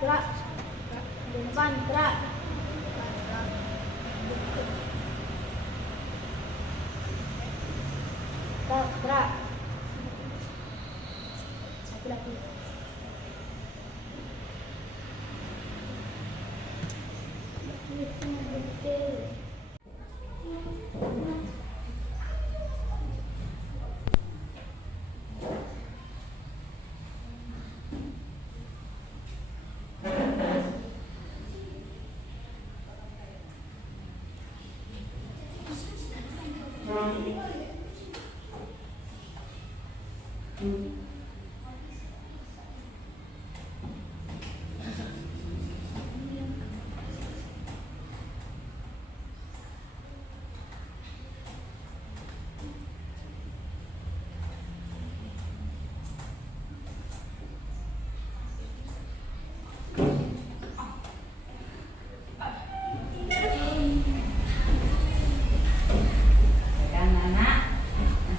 gerak di depan gerak gerak lagi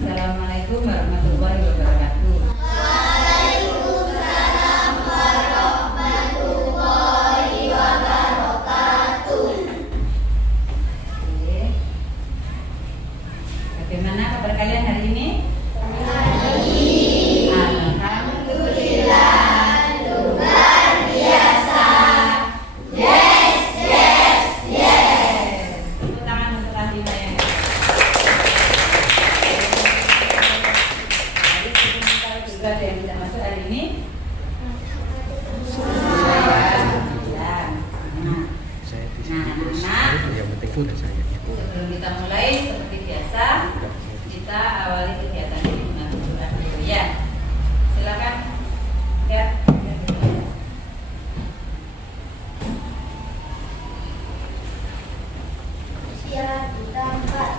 Assalamualaikum warahmatullahi wabarakatuh. Waalaikumsalam warahmatullahi wabarakatuh. Oke. Bagaimana kabar kalian hari ini? Alhamdulillah, luar biasa. Yes, yes, yes. Tepuk tangan untuk Latifah ya. Juga ada yang tidak masuk hari ini? Ya. Nah, anak-anak, sebelum kita mulai seperti biasa, kita awali kegiatan ini dengan berdoa dulu ya. Silakan. Ya. Siap di tempat.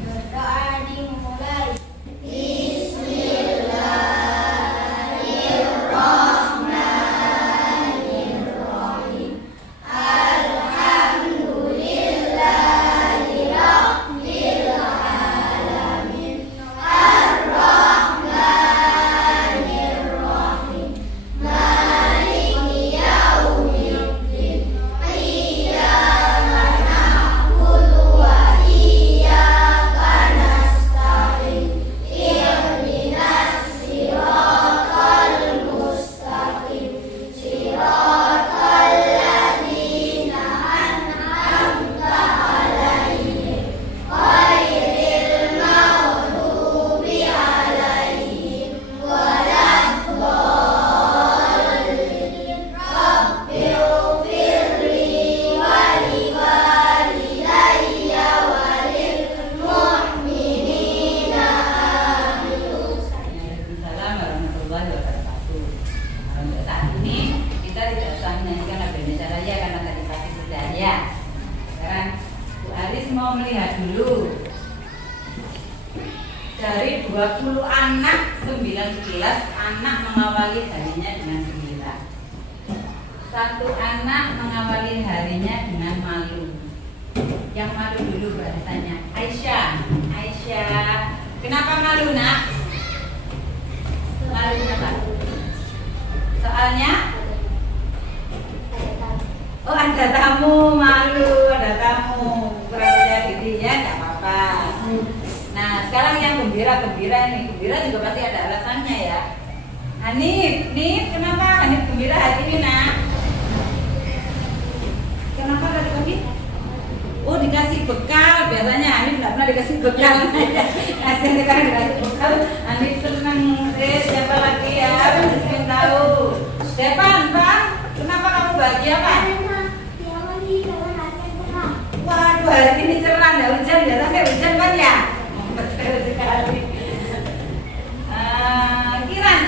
Berdoa dimulai. Bismillahirrahmanirrahim. Alhamdulillahirabbil alamin. Arrahmanirrahim. Maliki yaumiddin. Iyyaka na'budu wa iyyaka nasta'in. Ihdinas siratal mustaqim. Siratal ladzina an'amta 'alaihim ghairil maghdubi 'alaihim waladdallin. Rabbighfirli wa liwalidayya wa lil mu'minina amin. Waalaikumsalam warahmatullahi wabarakatuh. Untuk saat ini kita tidak usah menyanyikan lagu Indonesia Raya karena tadi pagi sudah ya. Sekarang Bu Aris mau melihat dulu dari 20 anak 19 anak mengawali harinya dengan gembira. Satu anak mengawali harinya dengan malu. Yang malu dulu bahasanya Aisyah. Aisyah, kenapa malu nak? Malu kenapa? Soalnya oh ada tamu, malu ada tamu, kurang percaya diri ya, nggak apa-apa. Nah sekarang yang gembira ini, gembira juga pasti ada alasannya ya. Hanif, kenapa Hanif gembira hari ini nak? Kenapa tadi pagi? Oh dikasih bekal, biasanya Hanif nggak pernah dikasih bekal. Sekarang dikasih bekal, Hanif senang. Siapa lagi ya? Ingin tahu. Depan, Pak, kenapa kamu bahagia Pak? Waduh, hari ini cerah, nggak hujan, nggak sampai hujan kan ya? Betul sekali. Kiran.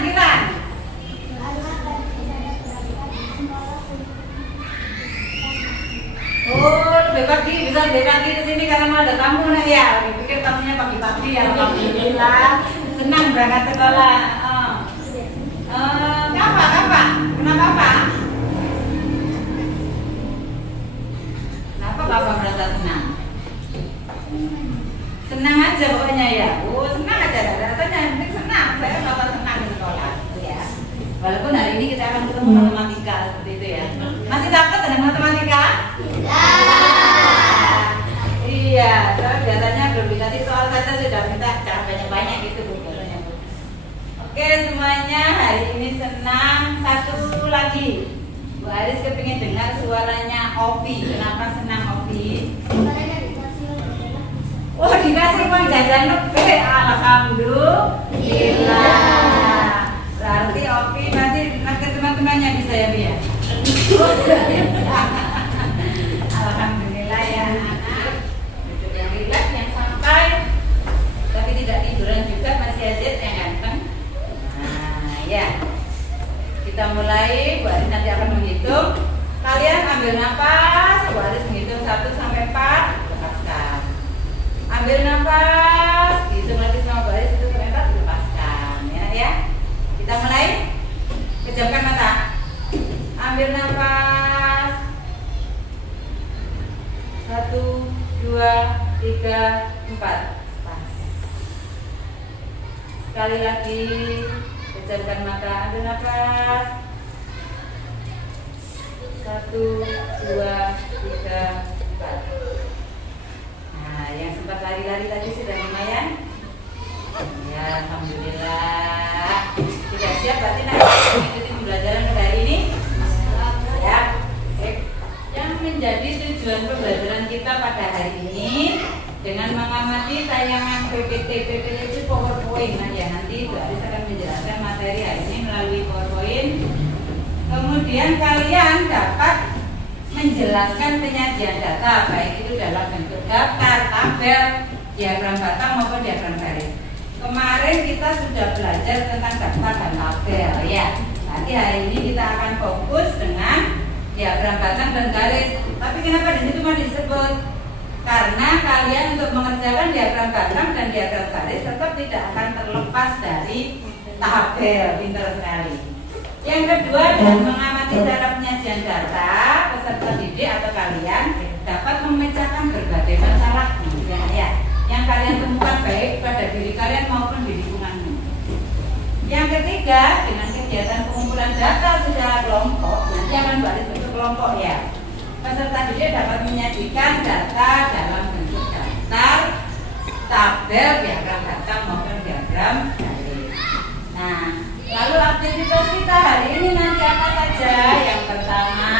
Oh, lebih pagi, bisa lebih pagi ke sini karena mau ada tamu nak ya. Pikir tamunya pagi-pagi ya, alhamdulillah. Senang berangkat sekolah. Kenapa Pak? Kenapa Bapak merasa senang? Senang aja pokoknya ya. Oh, senang aja. Rasanya yang penting senang. Saya Bapak senang di sekolah, ya. Walaupun hari ini kita akan ketemu udah minta jangan banyak-banyak gitu Bu biasanya Bu. Oke semuanya, hari ini senang. Satu lagi, Bu Aris kepingin dengar suaranya Ovi. Kenapa senang Ovi? Oh dikasih uang jajan lebih, alhamdulillah. Berarti Ovi nanti nakir teman-temannya bisa ya Bu ya? Alhamdulillah ya anak. Duduk yang rileks, yang santai, tapi tidak tiduran juga, masih aja yang ganteng. Nah ya, kita mulai. Bu Aris nanti akan menghitung. Kalian ambil nafas. Bu Aris menghitung 1 sampai 4, lepaskan. Ambil nafas, hitung lagi sama Bu Aris itu sampai 4, lepaskan. Ya. Kita mulai. Pejamkan mata. Ambil nafas. 1, 2, 3, 4. Pas. Sekali lagi. Pejamkan mata. Ambil nafas. 1, 2, 3, 4. Nah, yang sempat lari-lari tadi sudah lumayan. Ya, alhamdulillah. Sudah siap berarti nanti mengikuti pembelajaran pada hari ini? Siap. Yang menjadi tujuan pembelajaran kita pada hari ini dengan mengamati tayangan PPT. PPT itu PowerPoint. Nah, ya nanti Bu Aris akan menjelaskan materi hari ini melalui PowerPoint. Kemudian kalian dapat menjelaskan penyajian data, baik itu dalam bentuk daftar, tabel, diagram batang maupun diagram garis. Kemarin kita sudah belajar tentang daftar dan tabel ya. Nanti hari ini kita akan fokus dengan diagram batang dan garis. Tapi kenapa di situ cuma disebut? Karena kalian untuk mengerjakan diagram batang dan diagram garis tetap tidak akan terlepas dari tabel. Pintar sekali. Yang kedua, dengan mengamati cara penyajian data, peserta didik atau kalian dapat memecahkan berbagai masalah ya, yang kalian temukan baik pada diri kalian maupun di lingkunganmu. Yang ketiga, dengan kegiatan pengumpulan data secara kelompok, nanti akan balik bentuk kelompok ya. Peserta didik dapat menyajikan data dalam bentuk daftar, tabel, diagram batang maupun diagram garis. Nah, lalu aktivitas kita hari ini nanti apa saja? Yang pertama,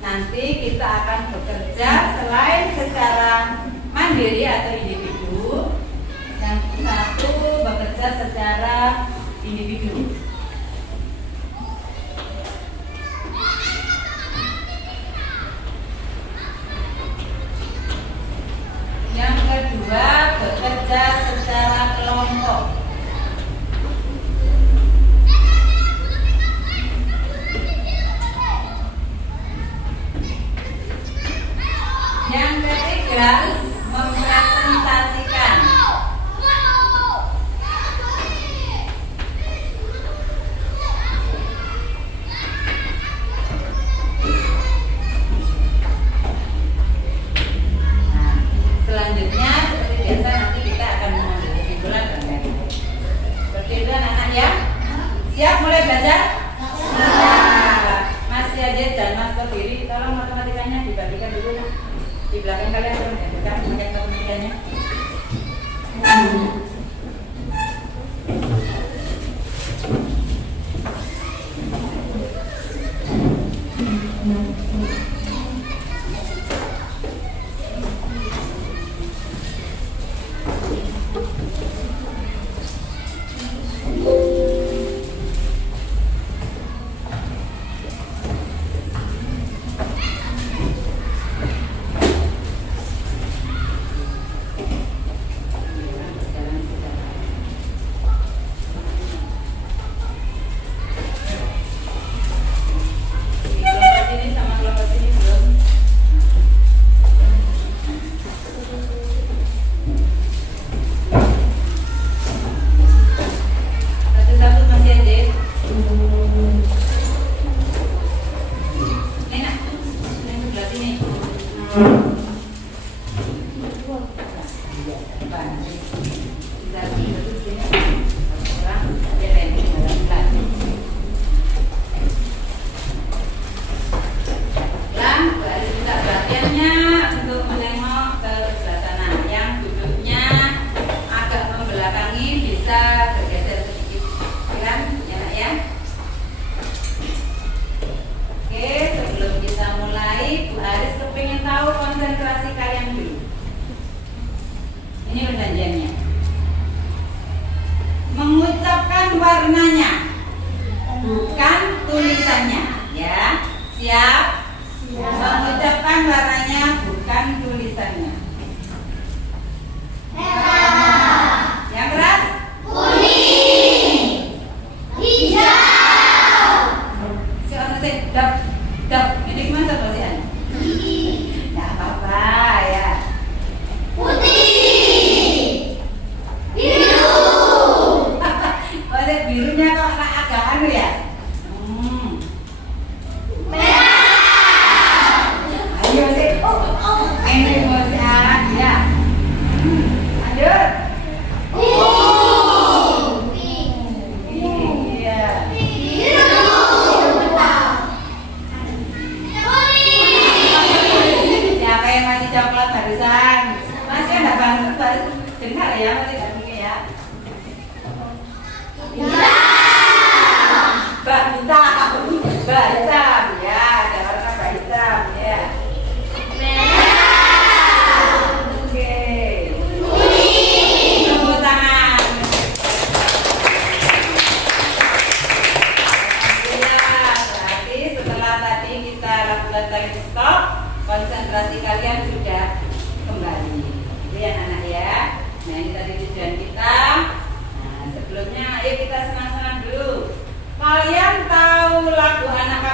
nanti kita akan bekerja selain secara mandiri atau individu. Yang satu bekerja secara individu. Yang kedua bekerja secara kelompok. Yang ketiga, mempresentasikan. Nah, selanjutnya seperti biasa nanti kita akan mengambil kesimpulan dan lain-lain. Seperti itu anak-anak ya. Siap mulai belajar? Nah, masih aja dan mas berdiri, tolong matematikanya dibagikan dulu. Di belakang kalian turun ya, bukan pakai matematikanya.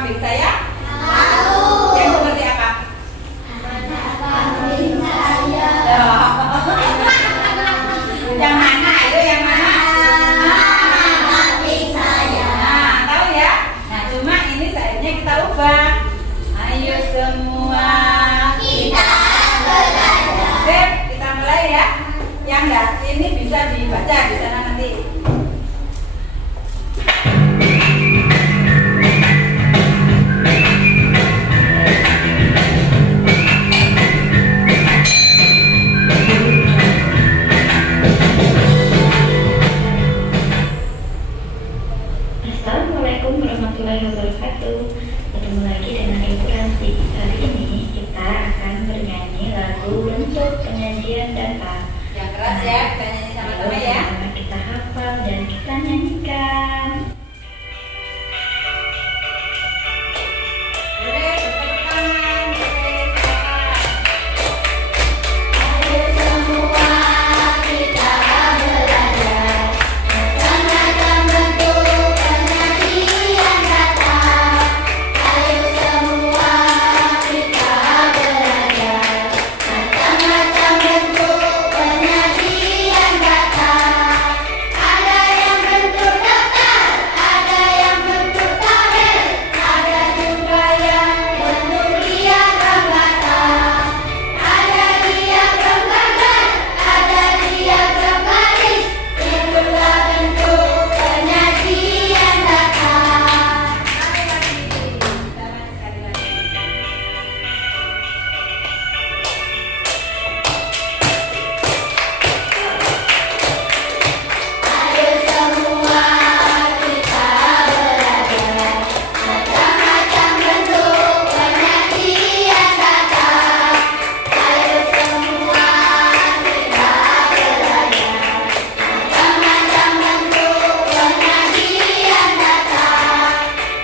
kambing saya? Tahu. Yang seperti apa? Mana kambing saya? Yang mana itu yang mana? Kambing saya. Nah, tahu ya? Nah, cuma ini saatnya kita ubah. Ayo semua Kita belajar. Sip, kita mulai ya. Yang enggak ini bisa dibaca di sana nanti. Assalamualaikum warahmatullahi wabarakatuh. Ketemu lagi dengan Ibu Ranti. Hari ini kita akan bernyanyi lagu bentuk penyajian data. Yang keras ya, kita nyanyi sama-sama ya. Sama kita hafal dan kita nyanyikan. Boleh bertepuk tangan, boleh silakan. Ayo semua kita belajar macam-macam bentuk penyajian data. Ayo semua kita belajar macam-macam bentuk penyajian data. Ada yang bentuk datar, ada yang bentuk tabel, ada juga yang bentuk diagram data. Ada diagram gambar, ada diagram garis, itulah bentuk penyajian data. Sekali lagi. Ayo semua kita belajar macam-macam bentuk penyajian data. Ayo semua kita belajar macam-macam bentuk penyajian data.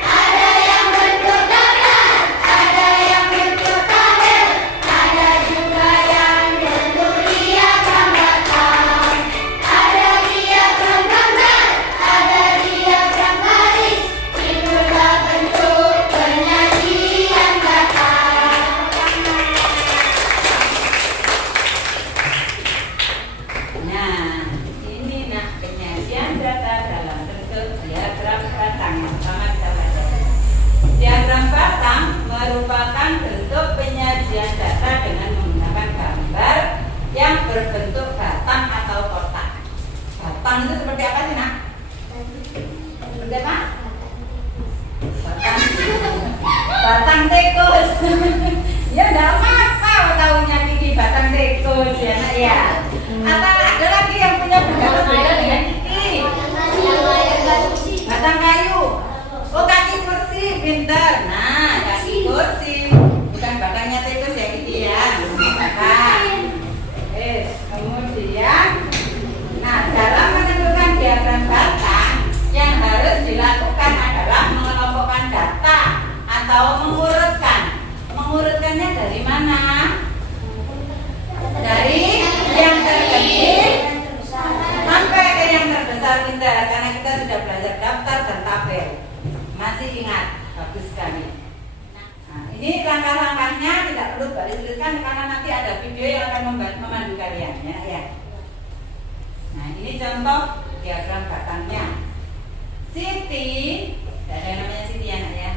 Ada yang bentuk datar, ada yang bentuk tabel, ada juga yang bentuk diagram data. Ada diagram gambar, ada diagram garis, itulah bentuk penyajian data. Nah, ini penyajian data dalam bentuk diagram batang. Sama kita baca. Diagram batang merupakan bentuk penyajian data dengan menggunakan gambar yang berbentuk batang atau kotak. Batang itu seperti apa sih, Nak? Seperti apa? Batang. Batang tikus. Ya enggak apa-apa tahunya Kiki batang tikus ya, Nak ya. Atau ada lagi yang punya beda-beda dengan Kiki. Batang kayu. Oh, kaki kursi, pintar. Nah, kaki kursi. Bukan batangnya tikus ya, Kiki ya. Batang. Kemudian, nah dalam menentukan diagram batang yang harus dilakukan adalah mengelompokkan data atau mengurutkan. Mengurutkannya dari mana? Dari yang terkecil sampai ke yang terbesar pintar, karena kita sudah belajar daftar dan tabel. Masih ingat? Bagus sekali. Nah, ini langkah-langkahnya tidak perlu tuliskan karena nanti ada video yang akan memandu kalian ya. Nah, ini contoh diagram batangnya. Siti, ada yang namanya Siti ya, Nak ya.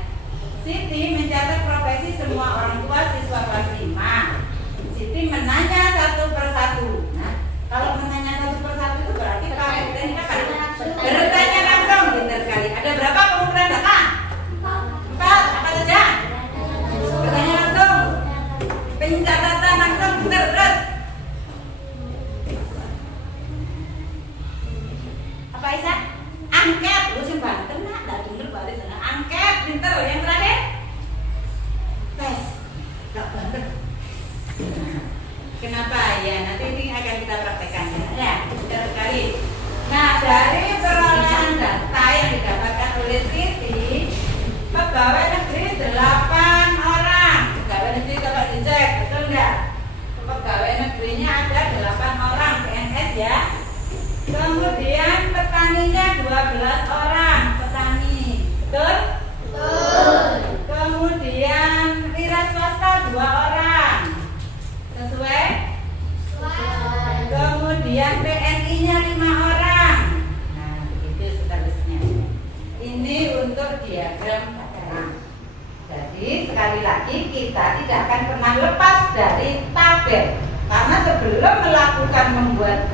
Siti mencatat profesi semua orang tua siswa kelas 5. Siti menanya satu persatu. Nah, kalau menanya satu persatu itu berarti kamu dan apa? Bertanya langsung, pintar sekali. Ada berapa pengumpulan data? 4. Apa saja? Bertanya langsung. Pencatatan langsung, pintar terus. Apa Isa? Angket. Lu sih Banten, Nak. Enggak denger balik sana. Angket, pintar. Yang terakhir? Tes. Enggak Banten. Kenapa ya? Nanti ini akan kita praktekkan ya. Pintar sekali. Nah, dari perolehan data yang didapatkan oleh Siti, pegawai negeri 8 orang. Pegawai negeri coba dicek, betul enggak? Pegawai negerinya ada 8 orang PNS ya. Kemudian petaninya 12 orang petani, betul? Betul. Kemudian PNI-nya 5 orang. Nah, begitu seterusnya. Ini untuk diagram katakan. Jadi sekali lagi kita tidak akan pernah lepas dari tabel. Karena sebelum melakukan membuat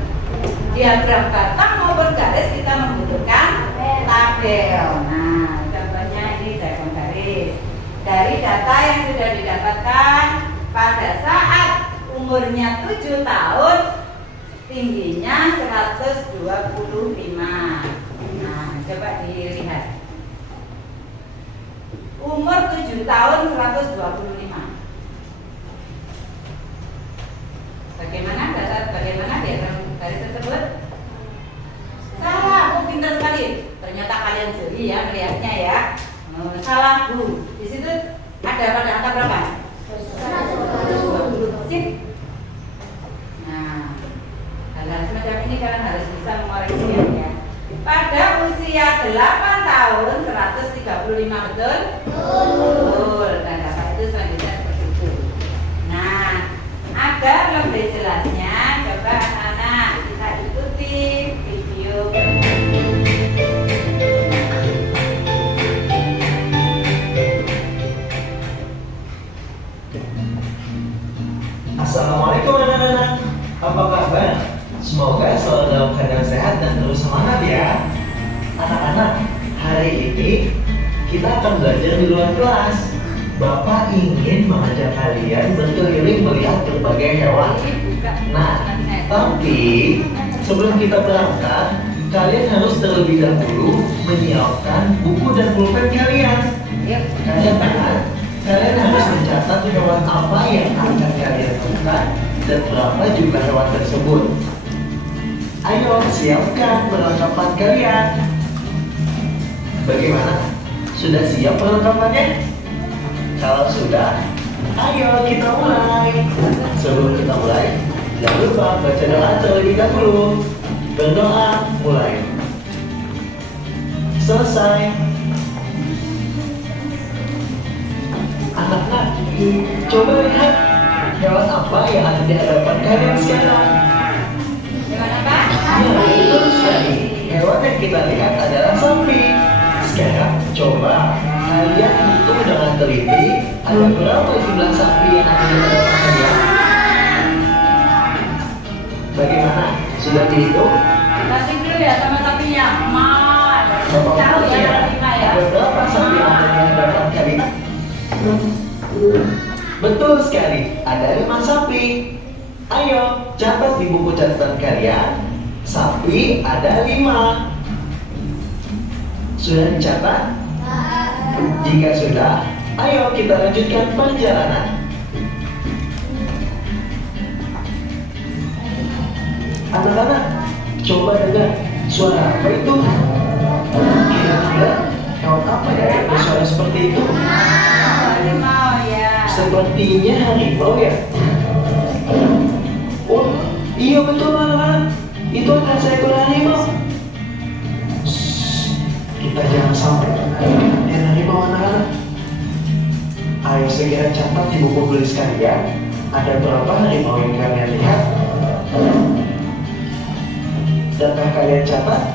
diagram batang maupun garis kita membutuhkan tabel. Nah, contohnya ini diagram garis. Dari data yang sudah didapatkan pada saat umurnya 7 tahun, tingginya 125. Nah, coba dilihat. Umur 7 tahun 125. Bagaimana diagram garis tersebut? Salah, Bu, pintar sekali. Ternyata kalian jeli ya melihatnya ya. Salah, Bu. Di situ ada pada angka berapa? 120. Sip. Nah, hal-hal semacam ini kalian harus bisa mengoreksinya ya. Pada usia 8 tahun 135, betul? Betul. Dan dapat itu selanjutnya seperti itu. Nah, agar lebih jelasnya, coba anak-anak kita ikuti video. Assalamualaikum anak-anak, apa kabar? Semoga selalu dalam keadaan sehat dan terus semangat ya. Anak-anak, hari ini kita akan belajar di luar kelas. Bapak ingin mengajak kalian berkeliling melihat berbagai hewan. Nah, tapi sebelum kita berangkat, kalian harus terlebih dahulu menyiapkan buku dan pulpen kalian. Kalian harus mencatat hewan apa yang akan kalian temukan dan berapa jumlah hewan tersebut. Ayo, siapkan perlengkapan kalian. Bagaimana? Sudah siap perlengkapannya? Kalau sudah, ayo kita mulai. Sebelum kita mulai, jangan lupa baca doa terlebih dahulu. Berdoa, mulai. Selesai. Anak-anak, coba lihat hewan apa yang ada di hadapan kalian sekarang. Hewan apa? Ya, betul sekali. Hewan yang kita lihat adalah sapi. Sekarang coba kalian hitung dengan teliti ada berapa jumlah sapi yang ada di hadapan kalian. Bagaimana? Sudah dihitung? Kasih dulu ya sama sapinya. Bapak Tahu tahu ya, 5 ya. ada berapa sapi yang ada di hadapan kalian? Betul sekali, ada 5 sapi. Ayo, catat di buku catatan kalian. Sapi ada 5. Sudah dicatat? Jika sudah, ayo kita lanjutkan perjalanan. Anak-anak, coba dengar suara apa itu? Kira-kira hewan apa ya yang bersuara seperti itu? Harimau ya. Sepertinya harimau ya? Oh, iya betul anak-anak. Itu adalah seekor harimau. Kita jangan sampai dengan harimau anak-anak. Ayo segera catat di buku tulis kalian. Ada berapa harimau yang kalian lihat? Dapat kalian catat?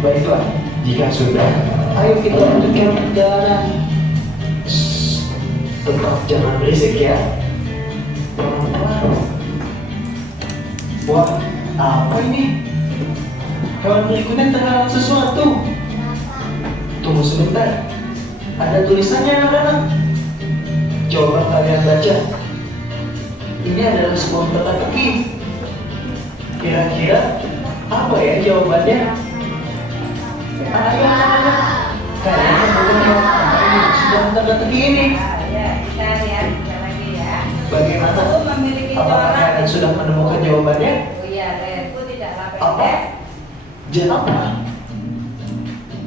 Baiklah, jika sudah, ayo kita lanjutkan perjalanan. Tetap jangan berisik ya. Wah, apa ini? Hewan berikutnya terhalang sesuatu. Tunggu sebentar. Ada tulisannya anak-anak. Coba kalian baca. Ini adalah sebuah teka-teki. Kira-kira apa ya jawabannya? Ayo anak-anak. Kalian menemukan hewan apa ini di sebuah teka-teki ini? Ya, kita lihat lagi ya. Bagaimana? Aku memiliki Apakah corak. kalian sudah menemukan jawabannya? Oh iya, layarku tidaklah Apa? pendek. Jerapah.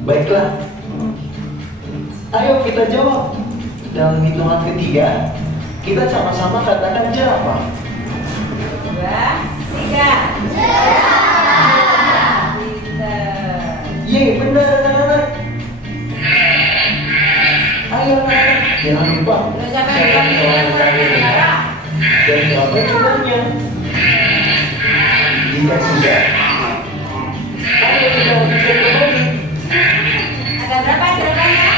Baiklah. Ayo kita jawab. Dalam hitungan ketiga, kita sama-sama katakan jerapah. 2, 3. Pinter. Yeay, benar anak-anak. Ayo anak-anak, jangan lupa Terus apa cek yang hewan kalian lihat dan jawab yang benarnya. Jika sudah, ayo kita lanjutkan kembali. Ada berapa jawabannya?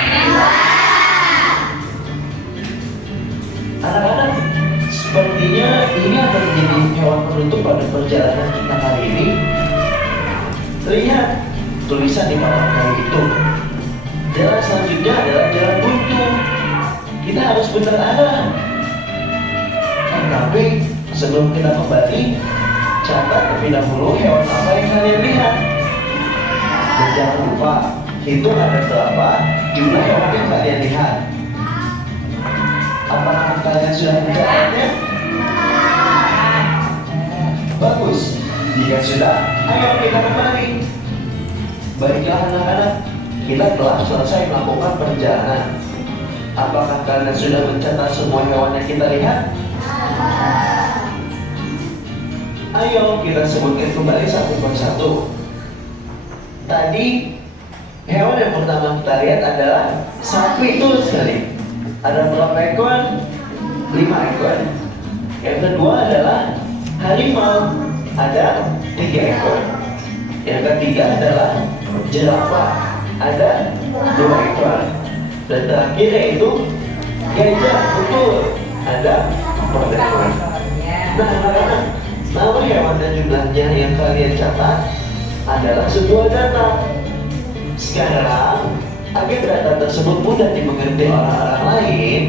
Anak-anak, sepertinya ini akan menjadi hewan penutup pada perjalanan kita kali ini. Lihat tulisan di bawah kayu itu. Jalan selanjutnya adalah jalan buntu. Kita harus benar arah. Tapi sebelum kita kembali, catat terlebih dahulu hewan apa yang kalian lihat. Dan jangan lupa, hitung ada berapa jumlah hewan yang kalian lihat. Apakah kalian sudah mencatatnya? Bagus. Jika sudah, ayo kita kembali. Baiklah anak-anak, kita telah selesai melakukan perjalanan. Apakah kalian sudah mencatat semua hewan yang kita lihat? Ayo kita sebutkan kembali satu persatu. Tadi hewan yang pertama kita lihat adalah sapi, itu sekali. Ada berapa ekor? 5 ekor. Yang kedua adalah harimau, ada 3 ekor. Yang ketiga adalah jerapah, ada 2 ekor. Dan terakhir yaitu gajah, betul, ada 4 ekor. Nah, anak-anak, nama hewan dan jumlahnya yang kalian catat adalah sebuah data. Sekarang, agar data tersebut mudah dimengerti orang-orang lain,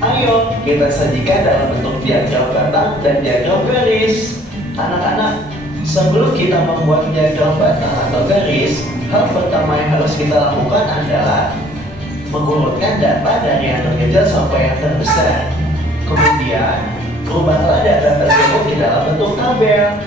ayo kita sajikan dalam bentuk diagram batang dan diagram garis. Anak-anak, sebelum kita membuat diagram batang atau garis, hal pertama yang harus kita lakukan adalah mengurutkan data dari yang terkecil sampai yang terbesar. Kemudian, rubahlah data tersebut di dalam bentuk tabel.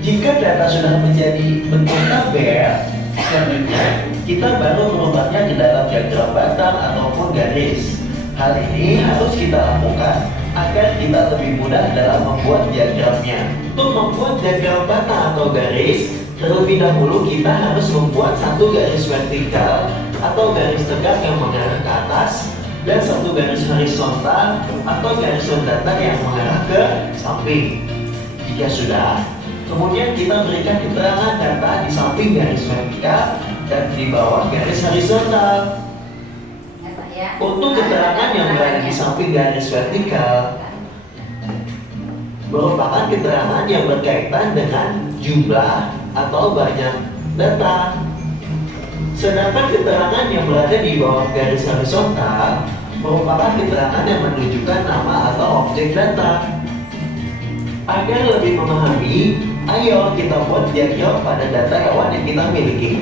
Jika data sudah menjadi bentuk tabel, selanjutnya kita baru merubahnya ke dalam diagram batang ataupun garis. Hal ini harus kita lakukan agar kita lebih mudah dalam membuat diagramnya. Untuk membuat diagram batang atau garis, terlebih dahulu kita harus membuat satu garis vertikal atau garis tegak yang mengarah ke atas, dan satu garis horizontal atau garis datar yang mengarah ke samping. Jika sudah, kemudian kita berikan keterangan data di samping garis vertikal dan di bawah garis horizontal. Untuk keterangan yang berada di samping garis vertikal merupakan keterangan yang berkaitan dengan jumlah atau banyak data. Sedangkan keterangan yang berada di bawah garis horizontal merupakan keterangan yang menunjukkan nama atau objek data. Agar lebih memahami, ayo kita buat diagram pada data hewan yang kita miliki.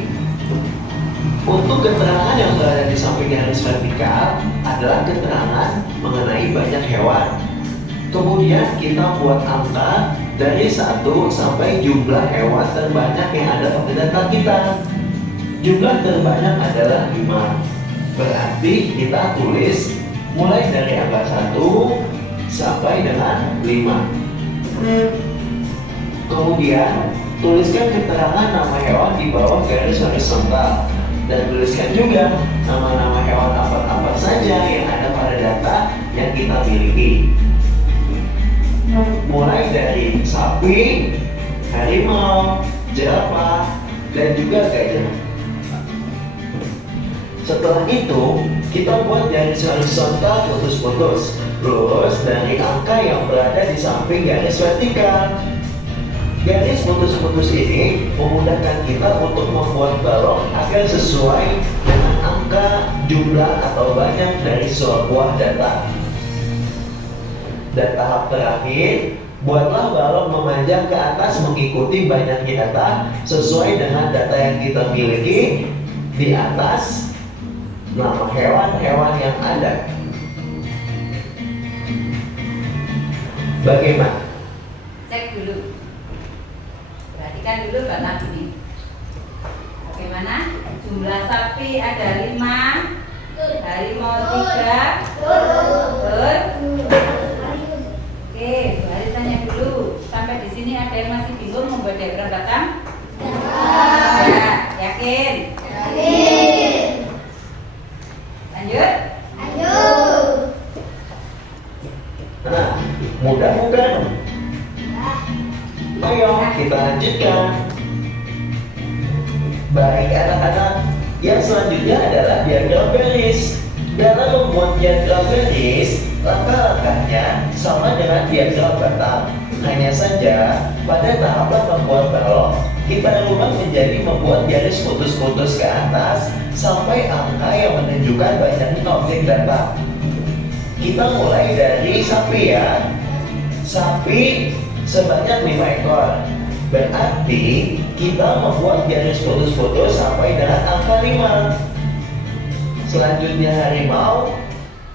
Untuk keterangan yang berada di samping garis vertikal adalah keterangan mengenai banyak hewan. Kemudian kita buat angka dari 1 sampai jumlah hewan terbanyak yang ada pada data kita. Jumlah terbanyak adalah 5. Berarti kita tulis mulai dari angka 1 sampai dengan 5. Kemudian tuliskan keterangan nama hewan di bawah garis horizontal. Dan tuliskan juga nama-nama hewan apa saja yang ada pada data yang kita miliki. Mulai dari sapi, harimau, jerapah, dan juga gajah. Setelah itu, kita buat garis horizontal putus-putus, lurus dari angka yang berada di samping garis vertikal. Garis putus-putus ini memudahkan kita untuk membuat balok agar sesuai dengan angka, jumlah, atau banyak dari sebuah data. Dan tahap terakhir, buatlah balok memanjang ke atas mengikuti banyaknya data sesuai dengan data yang kita miliki. Di atas nama hewan-hewan yang ada. Bagaimana? Cek dulu. Perhatikan dulu batang ini. Bagaimana? Jumlah sapi ada 5, harimau 3, Oke, Bu Haris tanya dulu. Sampai di sini ada yang masih bingung membuat diagram batang? Ya, yakin? Yakin. Lanjut? Lanjut. Nah, mudah bukan? Ayo, kita lanjutkan. Baik anak-anak, yang selanjutnya adalah diagram garis. Dalam membuat diagram garis, langkah-langkahnya sama dengan diagram batang. Hanya saja, pada tahapan membuat balok, kita rubah menjadi membuat garis putus-putus ke atas sampai angka yang menunjukkan banyaknya objek data. Kita mulai dari sapi ya. Sapi sebanyak 5 ekor. Berarti kita membuat garis putus-putus sampai dengan angka 5. Selanjutnya harimau.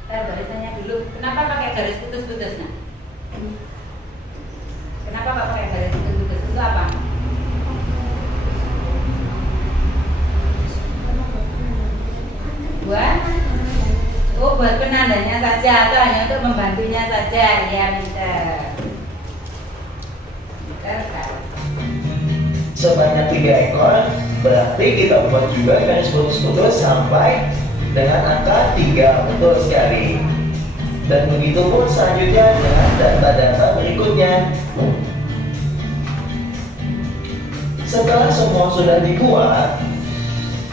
Baru tanya dulu, kenapa pakai garis putus-putus? Nah? Kenapa Pak pakai garis putus-putus? Itu apa? Buat penandanya saja atau hanya untuk membantunya saja? Ya, pintar. Pintar sekali. Sebanyak 3 ekor, berarti kita buat juga garis putus-putus sampai dengan angka 3, betul sekali. Dan begitu pun selanjutnya dengan data-data berikutnya. Setelah semua sudah dibuat,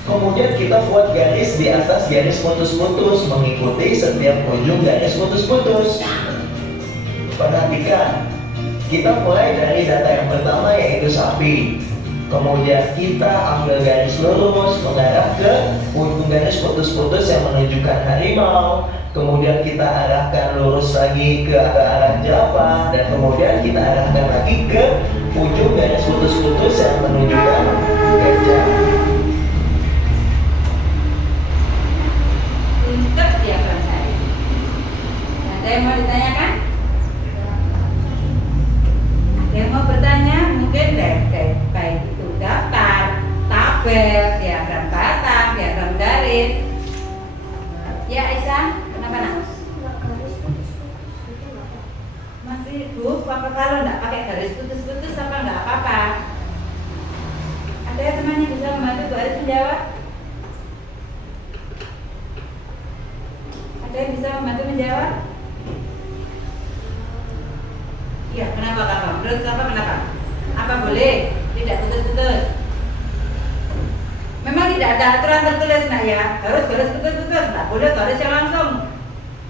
kemudian kita buat garis di atas garis putus-putus mengikuti setiap ujung garis putus-putus. Perhatikan, kita mulai dari data yang pertama yaitu sapi. Kemudian kita ambil garis lurus mengarah ke ujung garis putus-putus yang menunjukkan harimau. Kemudian kita arahkan lurus lagi ke arah jerapah, dan kemudian kita arahkan lagi ke ujung garis putus-putus yang menunjukkan gajah. Untuk diagram garis. Ada yang mau ditanyakan? Ada yang mau bertanya? Mungkin baik itu daftar, tabel, diagram batang, diagram garis. Ya Aisyah, kenapa nak? Masih Bu, apa kalau nggak pakai garis putus-putus apa nggak apa-apa? Ada teman yang bisa membantu Bu Aris menjawab? Ada yang bisa membantu menjawab? Iya, kenapa kakak? Menurut kakak kenapa? Apa boleh? Tidak putus-putus? Memang tidak ada aturan tertulis nak ya, harus garis putus-putus, nggak boleh garis yang langsung.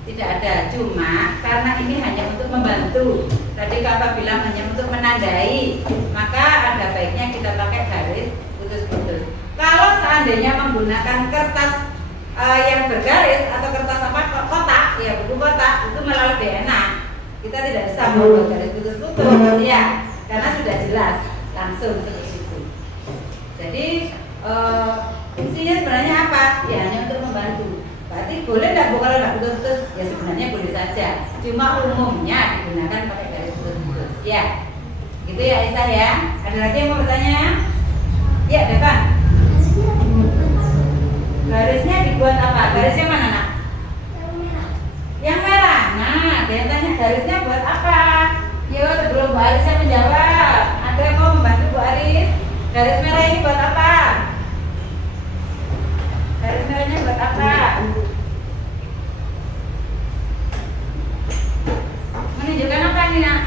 Tidak ada, cuma karena ini hanya untuk membantu. Tadi kakak bilang hanya untuk menandai, maka ada baiknya kita pakai garis putus-putus. Kalau seandainya menggunakan kertas yang bergaris atau kertas apa kotak, ya buku kotak, itu malah lebih enak. Kita tidak bisa membuat garis putus-putus, ya, karena sudah jelas langsung seperti itu. Jadi fungsinya sebenarnya apa? Ya hanya untuk membantu. Berarti boleh nggak Bu kalau nggak putus-putus? Ya sebenarnya boleh saja. Cuma umumnya digunakan pakai garis putus-putus. Ya, gitu ya Aisyah ya. Ada lagi yang mau bertanya? Ya, depan. Garisnya dibuat apa? Garisnya mana nak? Yang merah. Nah, dia tanya garisnya buat apa? Yuk sebelum Bu Aris menjawab, ada yang mau membantu Bu Aris? Garis merah ini buat apa? Garis merahnya buat apa? Menunjukkan apa ini nak?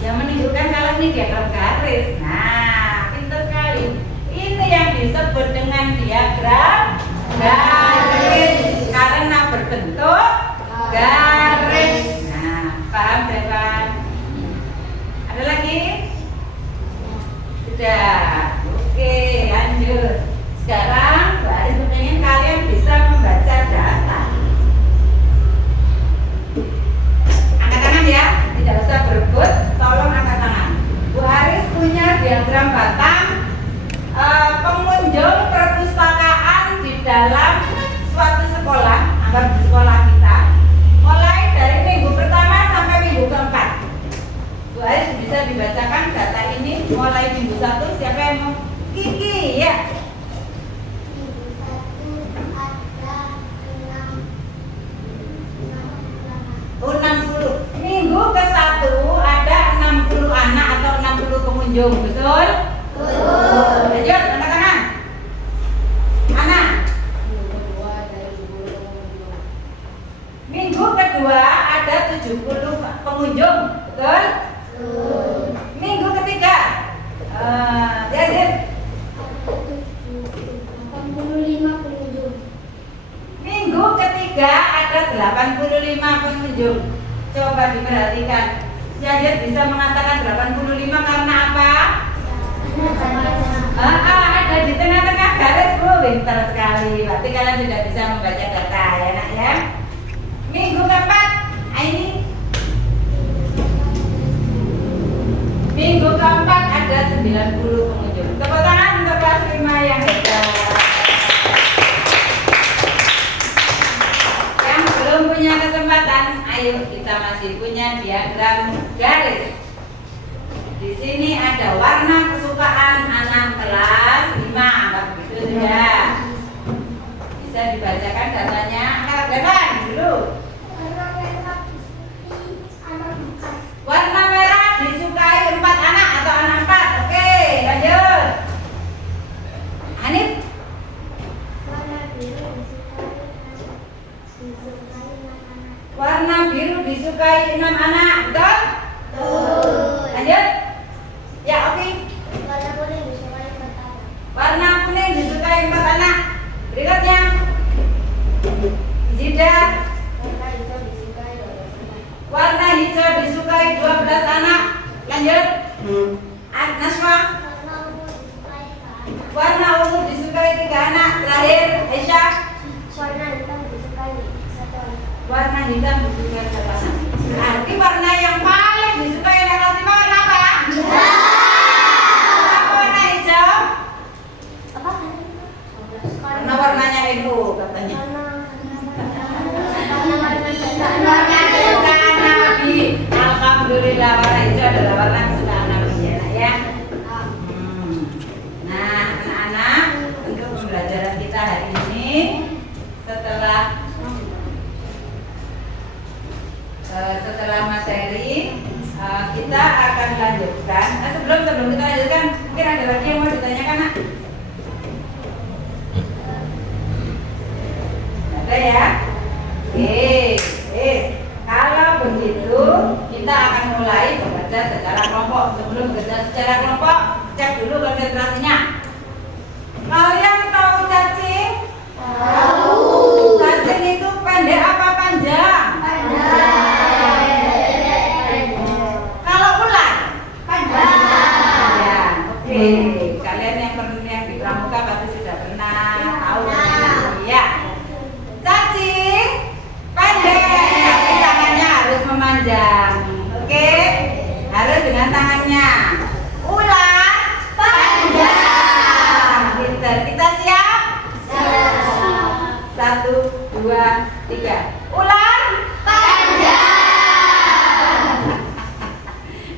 Yang menunjukkan kalau ini diagram garis. Nah, pintar sekali. Ini yang disebut dengan diagram garis karena berbentuk garis. Nah, paham depan? Ada lagi? Sudah. Oke, lanjut. Sekarang Bu Aris ingin kalian bisa membaca data. Angkat tangan ya, tidak usah berebut, tolong angkat tangan. Bu Aris punya diagram batang pengunjung perpustakaan di dalam suatu sekolah, anggap di sekolah kita, mulai dari minggu pertama sampai minggu keempat. Bu Aris bisa dibacakan data ini mulai minggu 1. Siapa yang mau? Kiki ya. Minggu 1 ada 60. Minggu ke-1 ada 60 anak atau 60 pengunjung, betul? Betul. Lanjut, angkat tangan. Anak. Minggu kedua ada 70 pengunjung, betul? 85 pengunjung. Coba diperhatikan. Yayat bisa mengatakan 85 karena apa? Ada di tengah-tengah garis. Pintar sekali. Berarti kalian sudah bisa membaca data ya nak ya. Minggu keempat, ini minggu keempat ada 90 pengunjung. Tepuk tangan untuk kelas 5 yang hebat. Yang belum punya kesempatan, ayo kita masih punya diagram garis. Di sini ada warna kesukaan anak kelas 5, anggap begitu sudah. Bisa dibacakan datanya. Angkat tangan dulu. Warna merah disukai 4 anak atau anak 4. Oke, lanjut. Hanif. Warna biru disukai 6 anak. Betul? Lanjut. Ya, oke. Warna kuning disukai 4 anak. Berikutnya. Zidat. Warna hijau disukai 12 anak. Lanjut. Naswa. Warna ungu disukai 3 anak. Terakhir, Aisyah. Warna hitam disukai 1 anak. Berarti warna yang paling disukai oleh kelas 5 warna apa? Warna hijau. Karena warnanya itu katanya. Warna kesukaan Nabi. Alhamdulillah warna hijau adalah warna kesukaan Nabi ya. Nah, anak-anak, untuk pembelajaran kita hari ini setelah materi kita akan lanjutkan. Sebelum kita lanjutkan, mungkin ada lagi yang mau ditanyakan, Nak? Ada ya? Kalau begitu kita akan mulai bekerja secara kelompok. Sebelum bekerja secara kelompok, cek dulu konsentrasinya. Kalian tahu cacing? Tahu. Cacing itu pendek apa panjang? Kalau ular? Panjang. Oke. Kalian yang di pramuka pasti sudah pernah tahu ya. Cacing pendek, tapi tangannya harus memanjang. Oke, harus dengan tangannya. Ular panjang. Kita siap? Siap. 1, 2, 3. Ular panjang.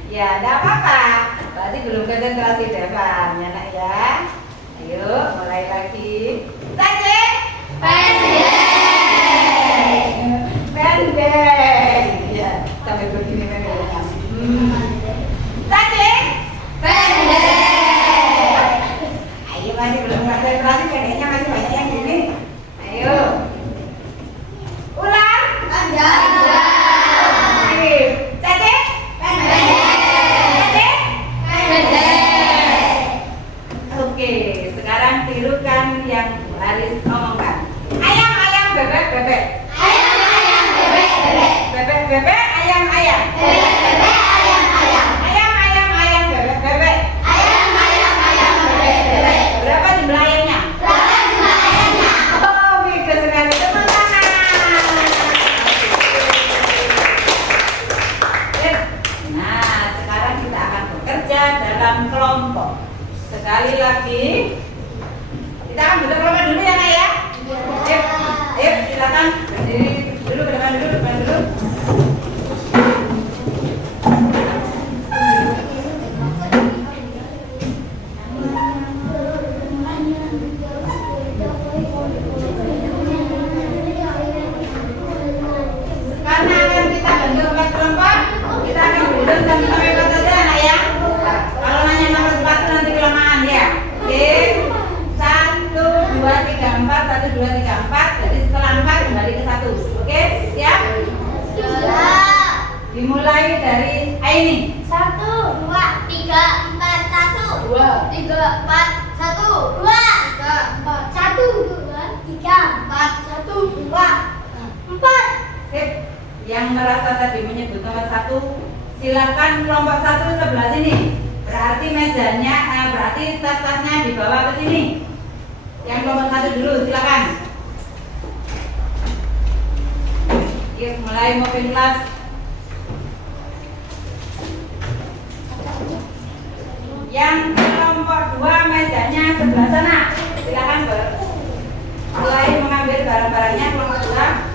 Ya, tidak apa-apa. Berarti belum konsentrasi depan ya nak ya. Ayo, mulai lagi. Cacing pendek. Ya, sampai begini pendeknya. Cacing pendek. Ayo, masih belum konsentrasi, pendeknya masih banyak yang gini. Ayo. Ular panjang. Cacing pendek. Oke, sekarang tirukan yang Bu Haris omongkan. Ayam, bebek, bebek. Bebek, bebek, ayam, ayam. Ayam, bebek, bebek. Berapa jumlah ayamnya? Oh, bagus sekali. Tepuk tangan. Nah, sekarang kita akan bekerja dalam kelompok. Sekali lagi, kita akan bentuk kelompok dulu ya nak ya. Ayo, silakan berdiri dulu ke depan dulu. Karena akan kita bentuk 4 kelompok, kita akan berdiri sampai 4 saja anak ya. Kalau nanya nomor sepatu nanti kelamaan ya. Oke, 1, 2, 3, 4, 1, 2, 3, 4. Jadi setelah 4 kembali ke 1. Oke, siap? Siap. Dimulai dari Aini. 1, 2, 3, 4, 1, 2, 3, 4, 1, 2, 3, 4, 1, 2, 3, 4, 1, 2, 4. Yang merasa tadi menyebut nomor 1, silakan kelompok 1 sebelah sini. Berarti mejanya, berarti tas-tasnya dibawa ke sini. Yang kelompok 1 dulu, silakan. Yuk, mulai memimpin kelas. Yang kelompok 2 mejanya sebelah sana. Silakan mulai mengambil barang-barangnya kelompok 2.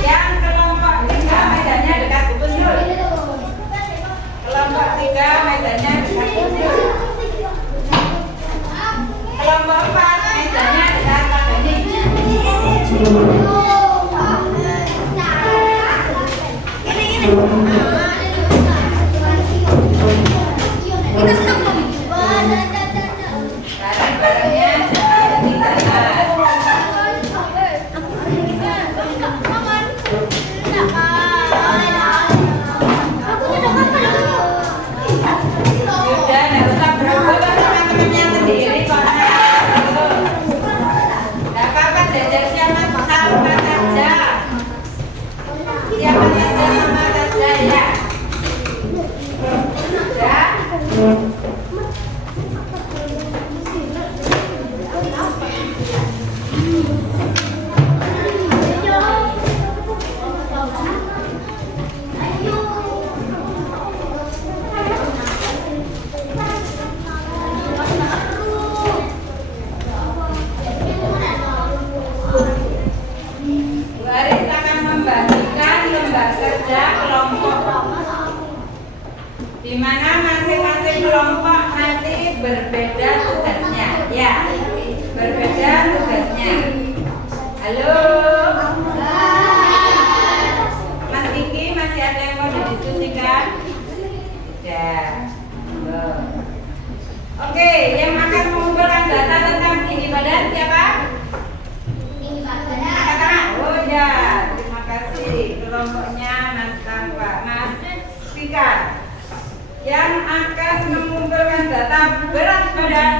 Yang kelompok 3 mejanya dekat Bu Penjul. Kelompok 3 mejanya dekat Bu Penjul. Kelompok 4 mejanya dekat Pak Dani. Barang-barangnya ditinggalkan. Sudah, nggak usah berobat sama temennya sendiri kok. Nggak apa-apa, jajarnya sama saja. Siapa saja sama saja ya. Ya. Bu Aris akan membagikan lembar kerja kelompok, di mana masing-masing kelompok nanti berbeda tugasnya, ya, berbeda tugasnya. Halo, Mas Kiki, masih ada yang mau didiskusikan? Tidak. Oke, yang akan mengumpulkan data tentang tinggi badan siapa? Oh ya, terima kasih kelompoknya Mas Tampak, Mas Fikar. Yang akan mengumpulkan data berat badan.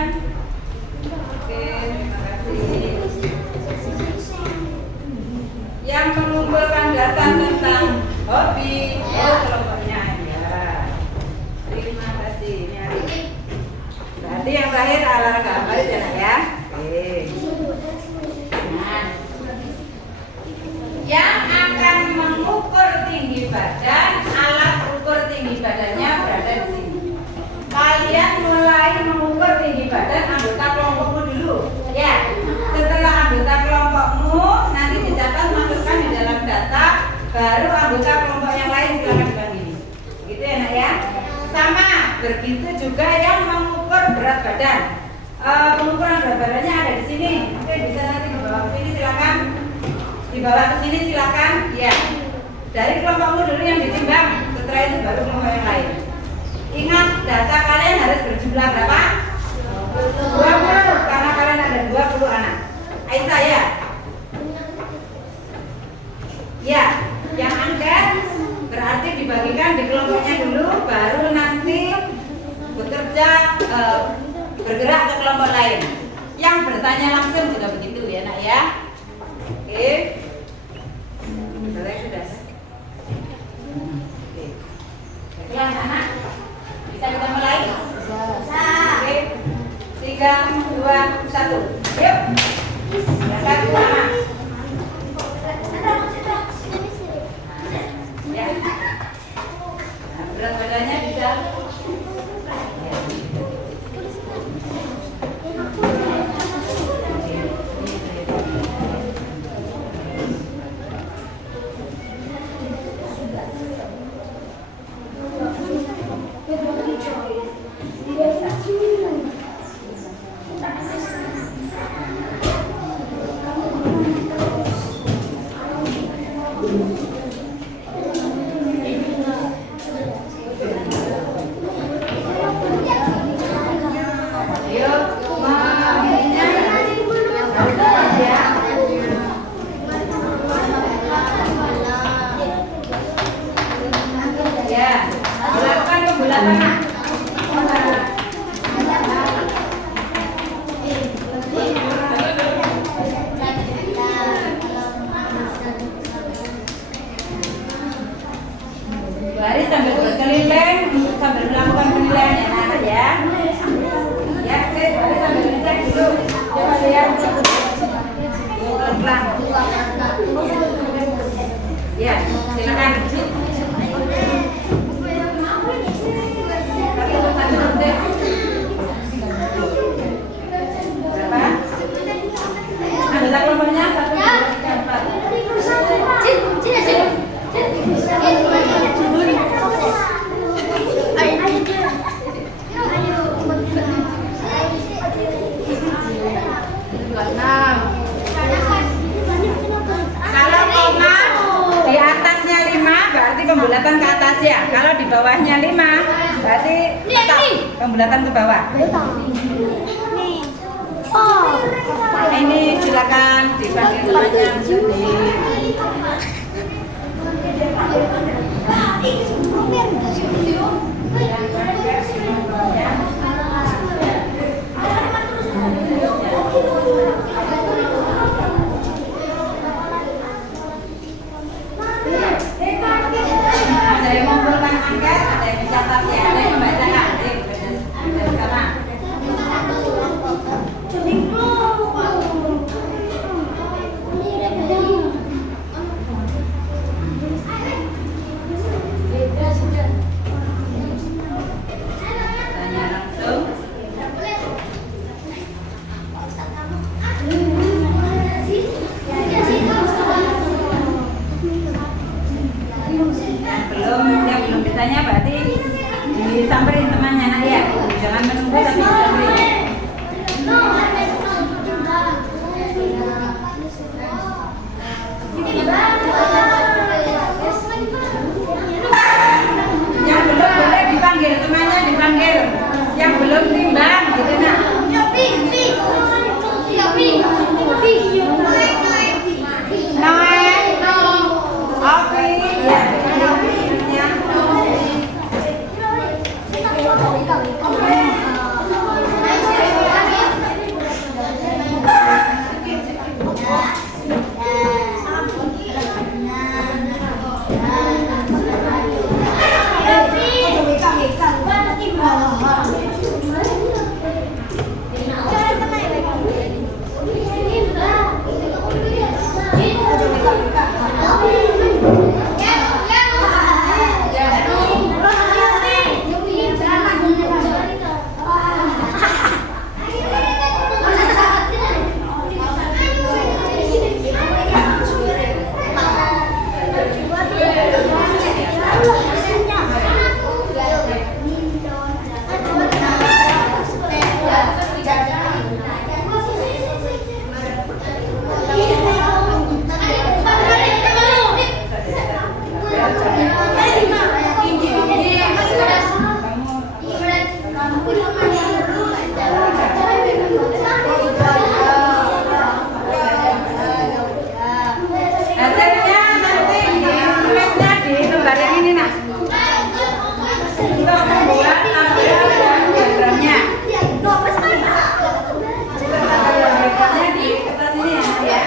Oke, terima kasih. Yang mengumpulkan data tentang hobi. Oh, kelompoknya ya. Terima kasih. Nyari. Berarti yang terakhir olahraga apa ya? Oke. Nah, yang akan mengukur tinggi badan, alat ukur tinggi badannya berada di sini. Kalian mulai mengukur tinggi badan anggota kelompokmu dulu, ya. Setelah anggota kelompokmu nanti dicatat, masukkan di dalam data, baru anggota kelompok yang lain silakan dibandingin. Gitu ya nak ya. Sama, begitu juga yang mengukur berat badan. Pengukuran berat badannya ada di sini. Oke, bisa nanti dibawa ke sini silakan. Dibawa ke sini silakan. Ya. Dari kelompokmu dulu yang ditimbang. Setelah itu baru kelompok yang lain. Ingat, data kalian harus berjumlah berapa? 20, karena kalian ada 20 anak. Aisyah ya? Ya, yang angkat berarti dibagikan di kelompoknya dulu, baru nanti bekerja bergerak ke kelompok lain. Yang bertanya langsung juga begitu ya nak ya. Oke. Sudah. Oke. Baiklah anak, bisa kita mulai? Oke. 3, 2, 1. Yuk. Berangkat anak. Ya. Nah, berat badannya bisa. sambil berkeliling, sambil melakukan penilaian ya anak ya. Ya, boleh sambil ngecek dulu. Coba lihat. Pelan. Ya, silakan. Berapa? Anggota kelompoknya 1, 2, 3, 4. Kalau koma di atasnya 5 berarti pembulatan ke atas ya. Kalau di bawahnya 5 berarti tetap pembulatan ke bawah. Ini silakan dipanggil temannya jadi. Ada yang mengumpulkan angket, ada yang mencatatnya, ada yang membacakan. Dari sana. Tanya langsung. Yang belum ditanya berarti disamperin temannya nak ya. Jangan menunggu tapi disamperin. Yang belum boleh dipanggil temannya dipanggil. Yang belum timbang gitu nak. Oke, ya. Hasilnya nanti tulisnya di lembar yang ini nak. Untuk membuat tabel dan diagramnya. Diagramnya di kertas ini ya.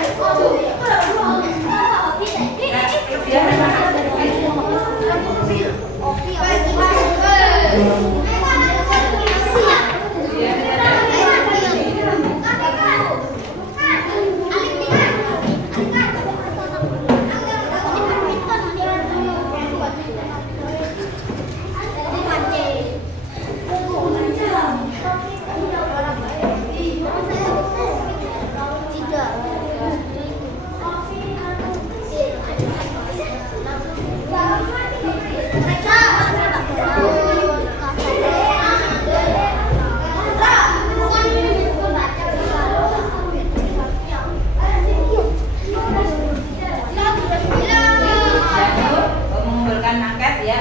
Mengumpulkan angket ya.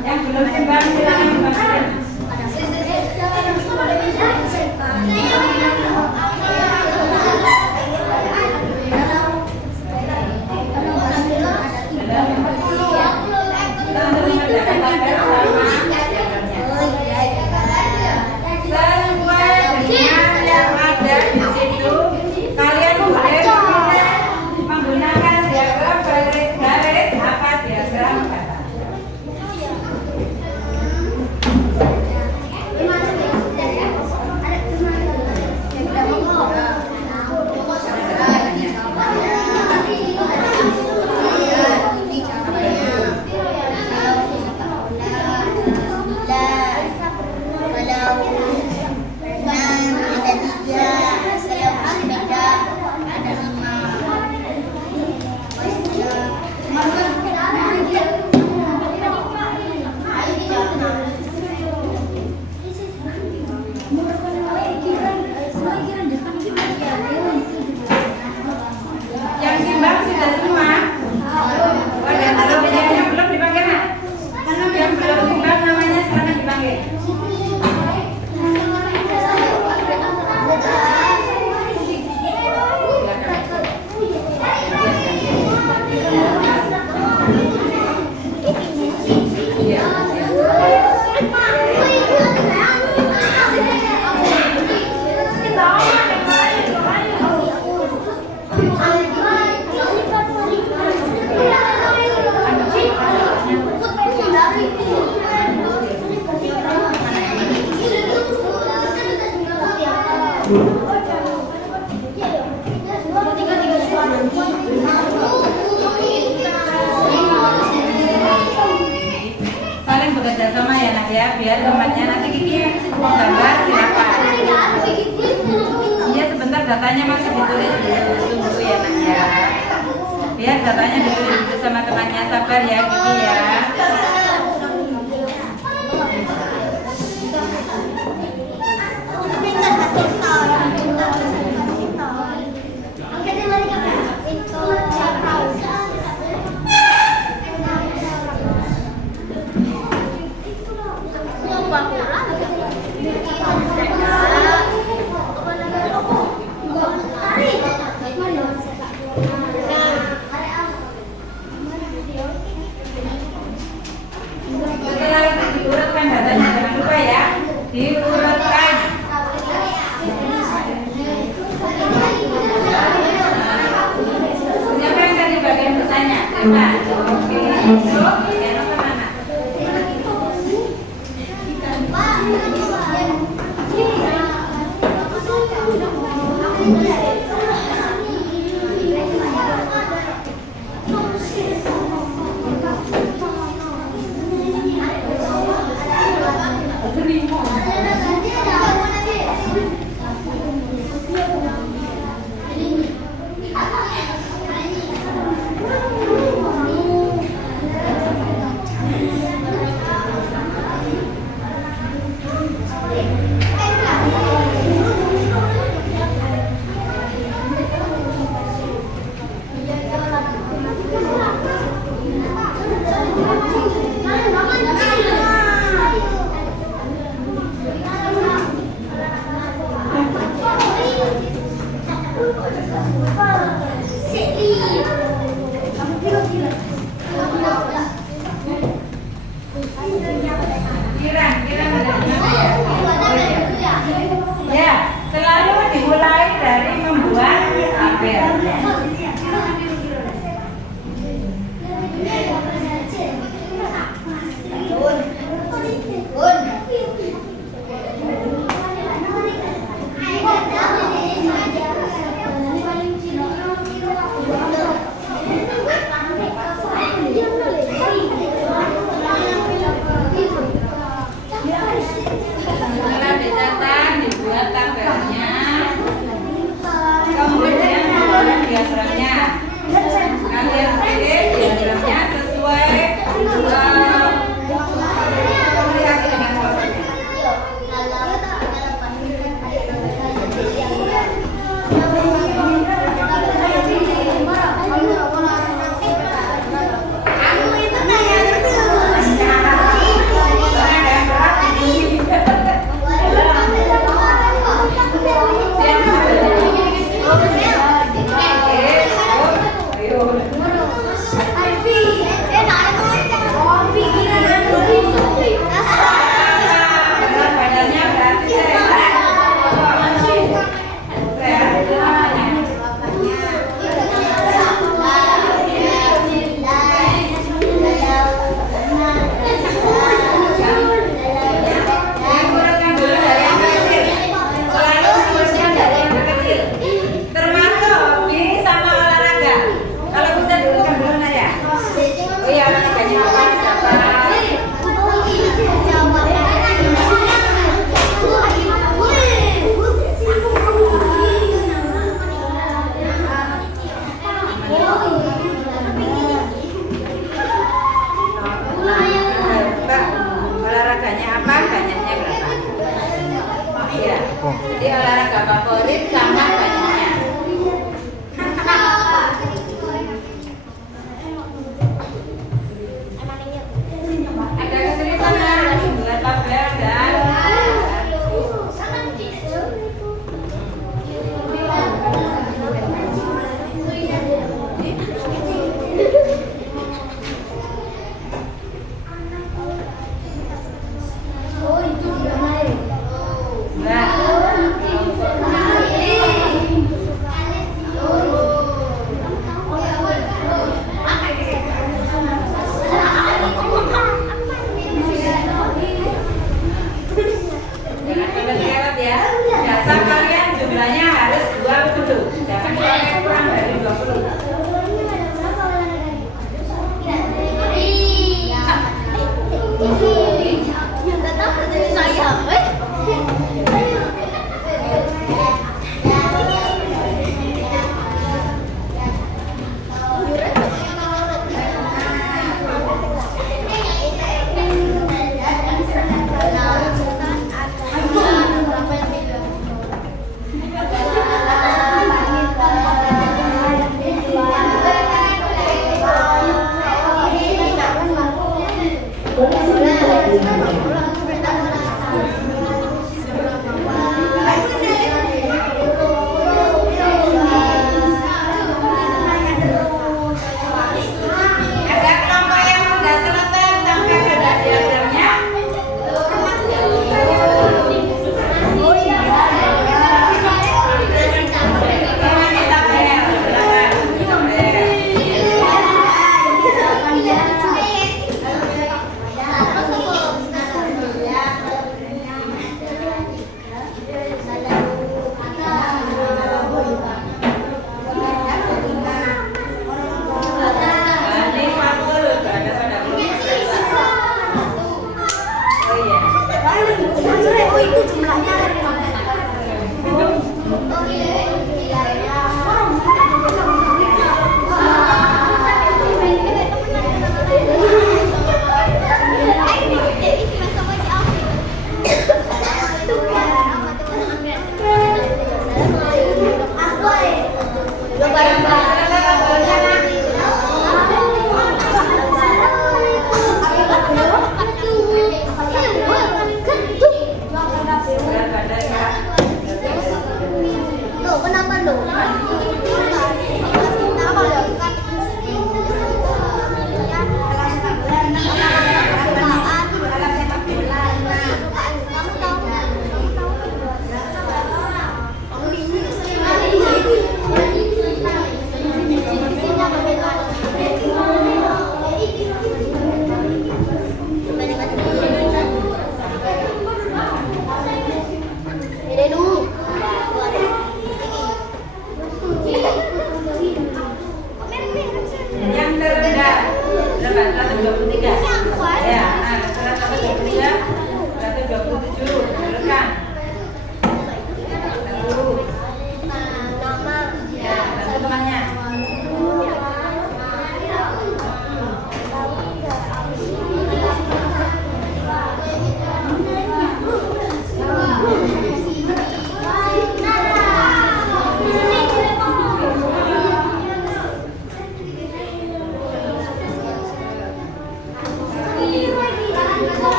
Yang belum timbang silakan dimasukkan. biar temannya nanti Kiki mau gambar silakan. Iya sebentar datanya masih ditulis dulu, tunggu ya Nak ya. Biar datanya ditulis dulu sama temannya, sabar ya Kiki ya. Diurutkan datanya, jangan lupa ya, diurutkan. Siapa yang tadi bagian bertanya? Coba.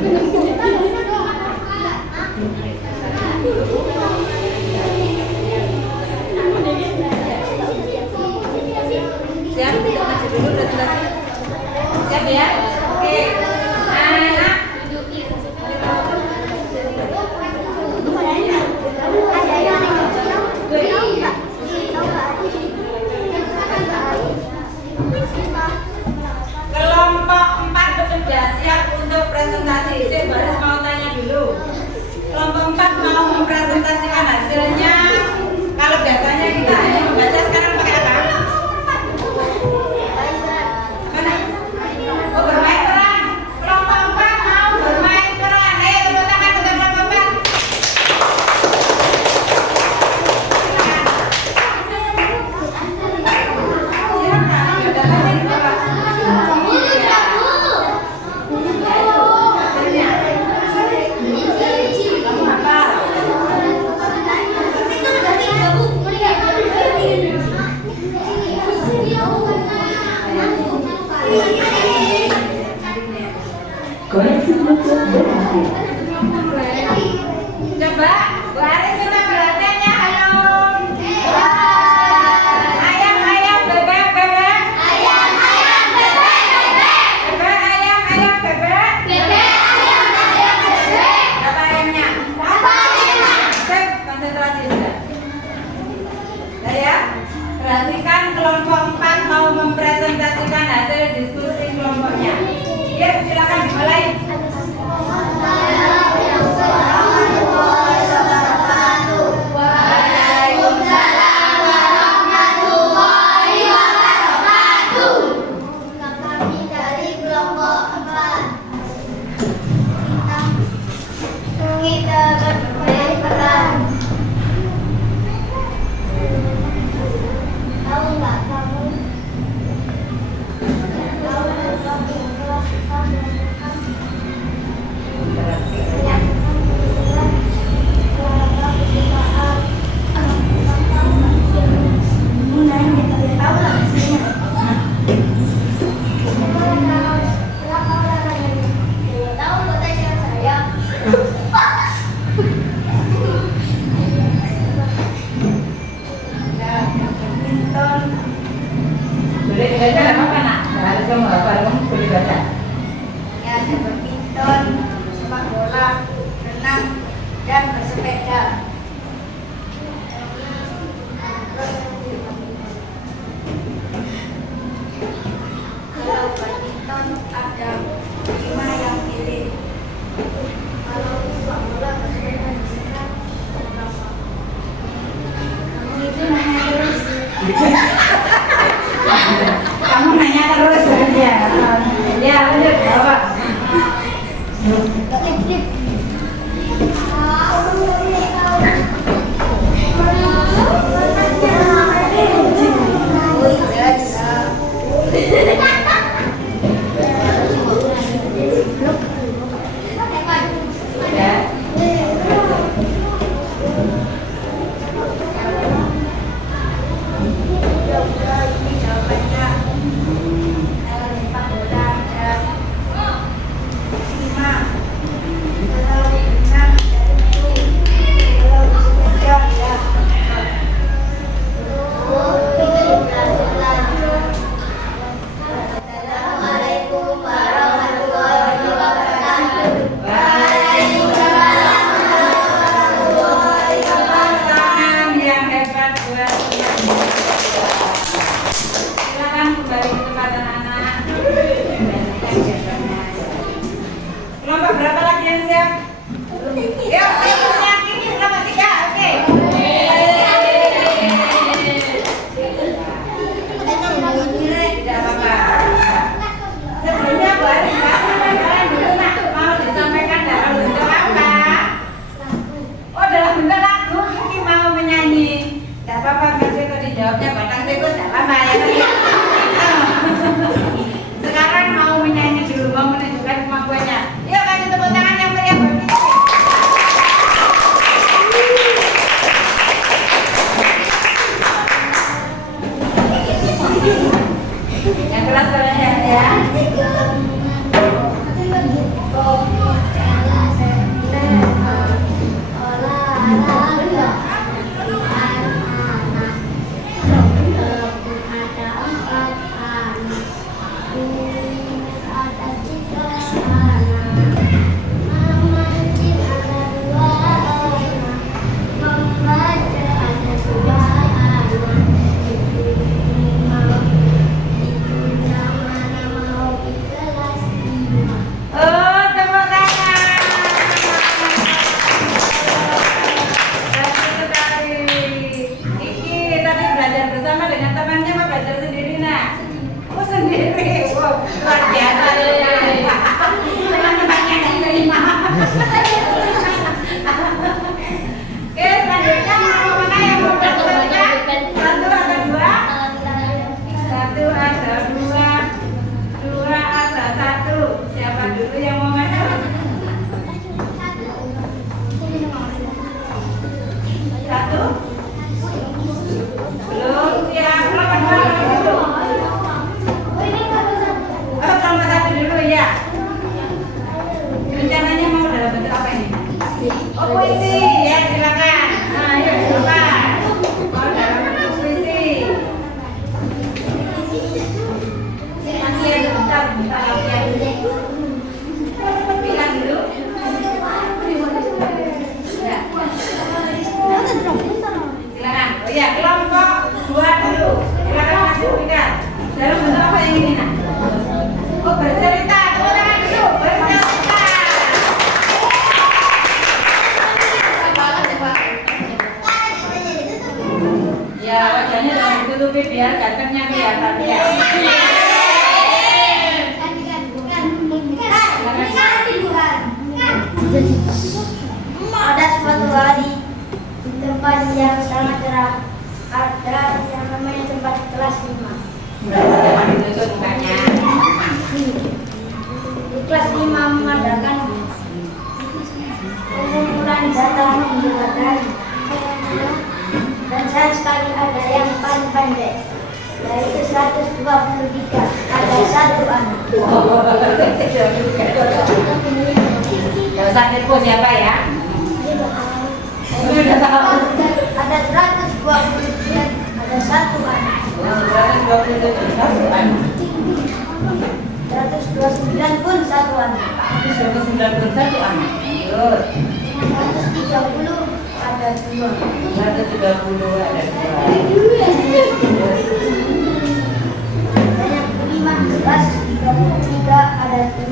Siap, kita maju dulu, udah selesai. Siap ya? Oke. Anak kelompok 4 bekerja siap untuk presentasi. Saya baru mau tanya dulu. Kelompok 4 mau mempresentasikan hasilnya. Kalau biasanya kita hanya membaca, sekarang pakai apa? Mana? Oh, bermain peran. Kelompok 4 mau bermain peran. Ayo tepuk tangan untuk kelompok 4. Silakan, biodatanya di bawah. Kamu apa? Koneksi Bluetooth berhasil. Coba, Bu Aris minta perhatiannya. Halo. Ayam, ayam, bebek, bebek. Ayam, ayam, bebek, bebek. Bebek, ayam, ayam, bebek. Bebek, ayam, ayam, bebek. Berapa ayamnya? Berapa ayamnya? Sip, konsentrasi sudah. Nah ya, perhatikan kelompok 4 mau mempresentasikan hasil diskusi kelompoknya. Ya, silakan dimulai. Waalaikumsalam warahmatullahi wabarakatuh. Kami dari kelompok 4. Kita bermain peran. Tahu nggak kamu? Boleh dibaca nggak apa-apa nak? Nggak harus kamu hafal, kamu boleh baca. Ya, ada badminton, sepak bola, renang, dan bersepeda. Kalau badminton ada 5 yang pilih. Kalau sepak bola bersepeda berapa? Kamu itu nanya terus. Kamu nanya terus ya. Ya, lanjut, Bapak. Ya. Assalamualaikum warahmatullahi wabarakatuh. Tangan yang hebat buat silakan kembali ke tempat anak-anak. Kelompok berapa lagi yang siap? Yuk, ayo yang ini kelompok 3, oke. Tidak apa-apa. Sebelumnya Bu Aris kalian dulu nak mau disampaikan dalam bentuk apa? Oh, dalam bentuk lagu, ini mau menyanyi. Tidak apa-apa, masih kok dijawabnya batang tikus, tidak apa-apa ya kan? Sekarang mau menyanyi dulu, mau menunjukkan kemampuannya. Yuk kasih tepuk tangan yang meriah buat kita. puisi ya, silakan. Nah, ayo silakan. Mau dalam bentuk puisi. Latihan bentar, latihan dulu. Bilang dulu. Ya. Silakan. Oh iya, kelompok 2 dulu. Silakan masuk Bidan. Dalam bentuk apa yang ini nak? Oh, bercerita. Tepuk tangan dulu. Bercerita. Ya, wajahnya jangan ditutupi biar gantengnya kelihatan ya. Ada suatu hari di tempat yang sangat cerah, ada yang namanya tempat kelas 5. Jangan ditutup mukanya. Di kelas 5 mengadakan pengumpulan data membuat hari. Dan sayang sekali ada yang paling pendek, yaitu 123. Ada satu anak. Gak usah tipu siapa ya? Sudah tahu. Ada 129. Ada satu anak. 129 pun satu anak. 191 anak. Lanjut. 130 ada 2. 130 ada 2. Dan yang kelima 133 ada 2.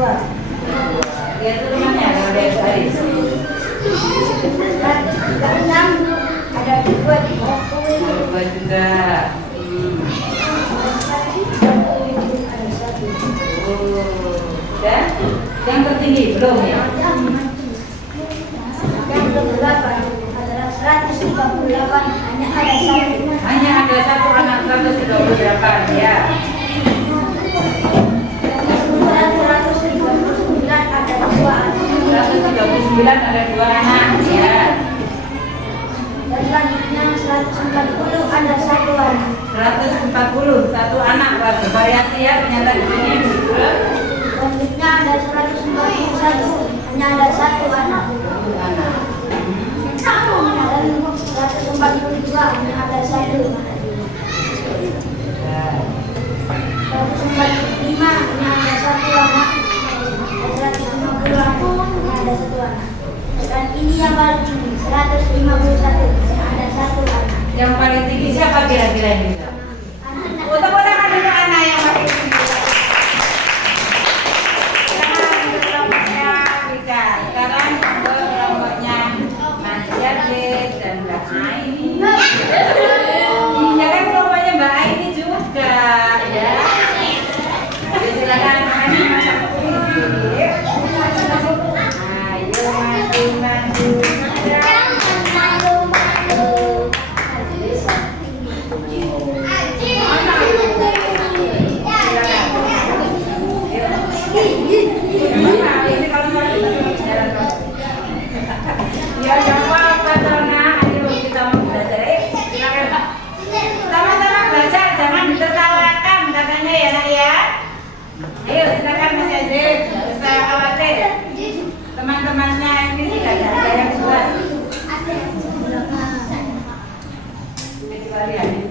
Lihat tuh rumahnya kalau dia garis. 136 ada 2 juga. 2 juga. Ada 1. Dan yang tertinggi belum ya? Yang ke-8 adalah 138 hanya ada 1. Hanya ada satu anak 128 ya. 139 ada 2 anak. 139 ada 2 anak ya. Dan selanjutnya 140 ada 1 anak. 140 satu anak bervariasi ya ternyata di sini. Selanjutnya ada 141 hanya ada 1 anak. Dan 142 hanya ada 1. 145 hanya ada 1 anak. Dan 150 hanya ada 1 anak. Dan ini yang paling tinggi 151 hanya ada 1 anak. Yang paling tinggi siapa kira-kira ini? Tepuk tangan dulu anak yang paling tinggi. Sekarang untuk kelompoknya Rika. Sekarang untuk kelompoknya Mas Yadid dan Mbak Aini. Iya kan kelompoknya Mbak Aini juga ya. Jadi silakan Aini masak puisi. Ayo maju. Ya jangan apa-apa Tona, ayo kita mau belajar silakan. Sama-sama baca, jangan ditertawakan katanya ya nak ya. Ayo silakan Mas Yazid, tidak usah khawatir. Teman-temannya ini tidak ada yang jelas. Kecuali Adit.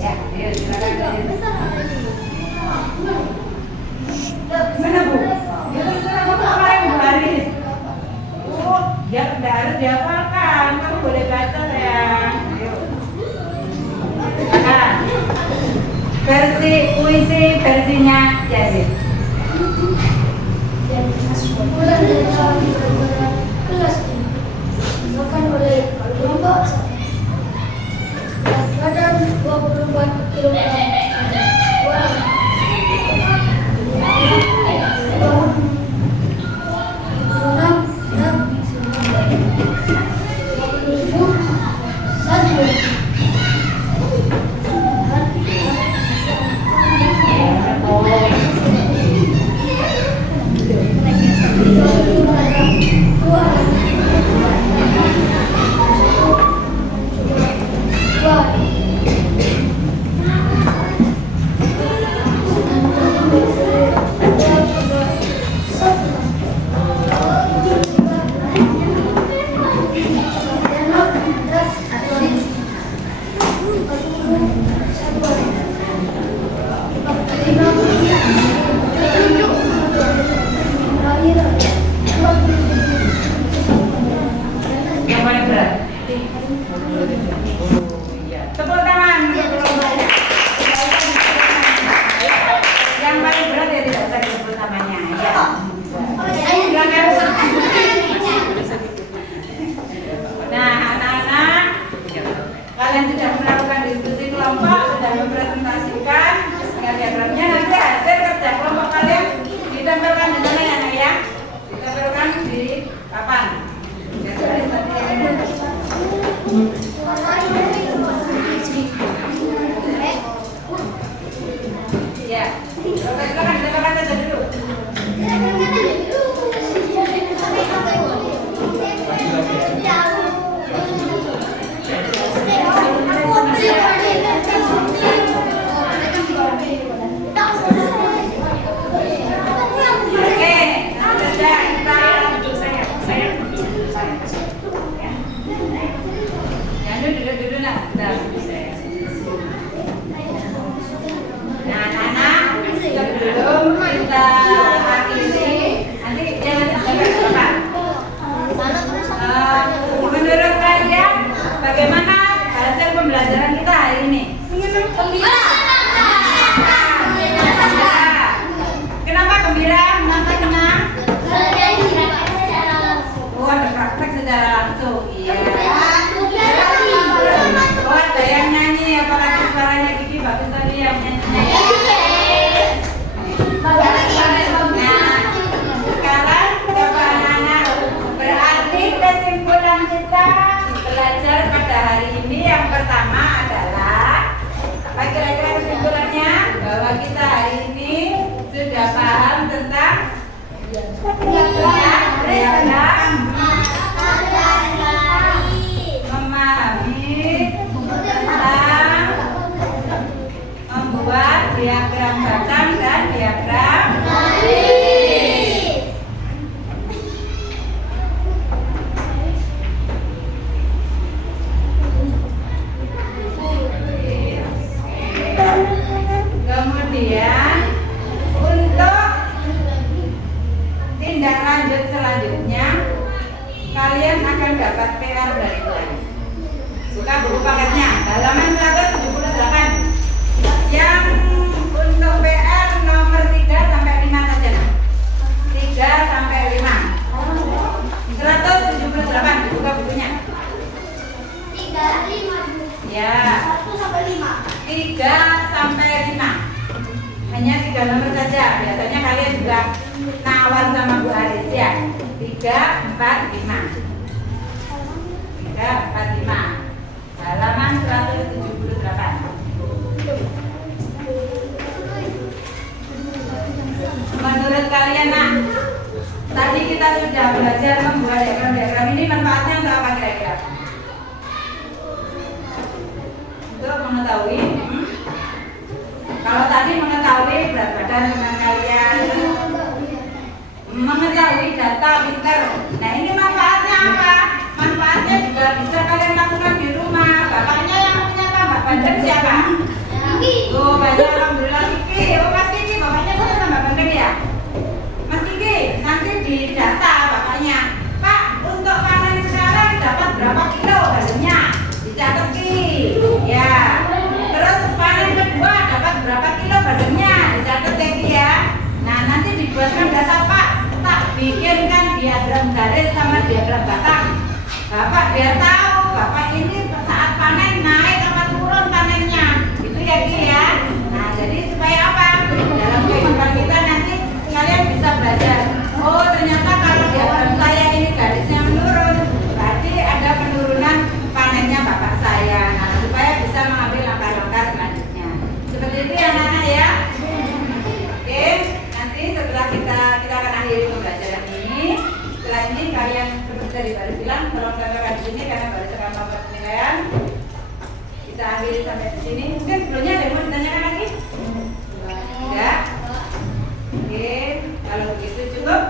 Ya, ayo silakan. Mana Bu? Ya terus kamu kemarin baris. Oh, dia tidak harus dihafalkan. Kamu boleh baca ya. Ayo. Silakan. Versi puisi versinya Yazid. Bulan dari tahun kelas ini dilakukan oleh kelompok badan 24 kg. Ya. Silakan kita makan saja dulu. Oke, sudah kita jangan duduk nak. Nah, anak-anak sebelum kita akhiri, nanti jangan lupa. Menurut kalian, bagaimana hasil pembelajaran kita hari ini? Kenapa gembira? Kenapa senang? Oh, ada praktek secara langsung. Iya. Oh, ada yang nyanyi, apalagi suaranya Kiki bagus tadi yang nyanyi. Nah, sekarang coba anak-anak, berarti kesimpulan kita belajar pada hari ini yang pertama adalah apa kira-kira kesimpulannya? Bahwa kita hari ini sudah paham tentang memahami tentang membuat diagram batang dan diagram garis. Kemudian untuk tindak lanjut selanjutnya kalian akan dapat PR dari saya. Buka buku paketnya halaman 178. Yang untuk PR nomor 3 sampai 5 saja. 3 sampai 5. 178 buka bukunya. 3, 5. Ya. 1 sampai 5. 3 sampai 5. Hanya 3 nomor saja. Biasanya kalian juga nawar sama Bu Aris ya. 3, 4, 5. 3, 4, 5. Halaman 178. Menurut kalian nak, tadi kita sudah belajar membuat diagram-diagram ini manfaatnya untuk apa kira-kira? Untuk mengetahui kalau tadi mengetahui berat badan teman kalian, mengetahui data pinter. Nah ini manfaatnya apa? Manfaatnya juga bisa kalian lakukan di rumah. Bapaknya yang punya tambah badan siapa? Oh banyak, alhamdulillah Kiki. Oh Mas Kiki, bapaknya punya tambah badan ya? Mas Kiki, nanti di data bapaknya, Pak untuk panen sekarang dapat berapa kilo badannya? Dicatat Ki. Ya. Terus panen kedua dapat berapa kilo badannya? Dicatat ya Ki ya. Nah nanti dibuatkan data Pak. Tak bikinkan diagram garis sama diagram batang. Bapak biar tahu Bapak ini saat panen naik apa turun panennya. Itu ya Ki ya. Nah jadi supaya apa? Dalam kehidupan kita nanti kalian bisa belajar. Oh ternyata kalau diagram saya ini garisnya menurun, berarti ada penurunan panennya Bapak saya. Nah supaya bisa mengambil langkah-langkah selanjutnya. Seperti itu ya anak-anak ya. Oke, nanti setelah kita akan akhiri pembelajaran ini. Setelah ini kalian seperti tadi baru bilang tolong tempelkan di sini karena baru sekarang papan penilaian. Kita akhiri sampai di sini. Mungkin sebelumnya ada yang mau ditanyakan lagi? Tidak. Oke, kalau begitu cukup.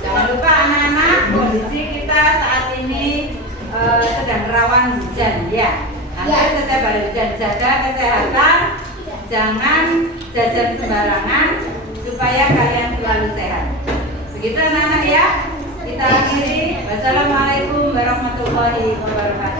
Jangan lupa anak-anak, kondisi kita saat ini sedang rawan hujan ya. Hampir setiap hari hujan. Jaga kesehatan, jangan jajan sembarangan supaya kalian selalu sehat. Begitu anak-anak ya. Kita akhiri. Wassalamualaikum warahmatullahi wabarakatuh.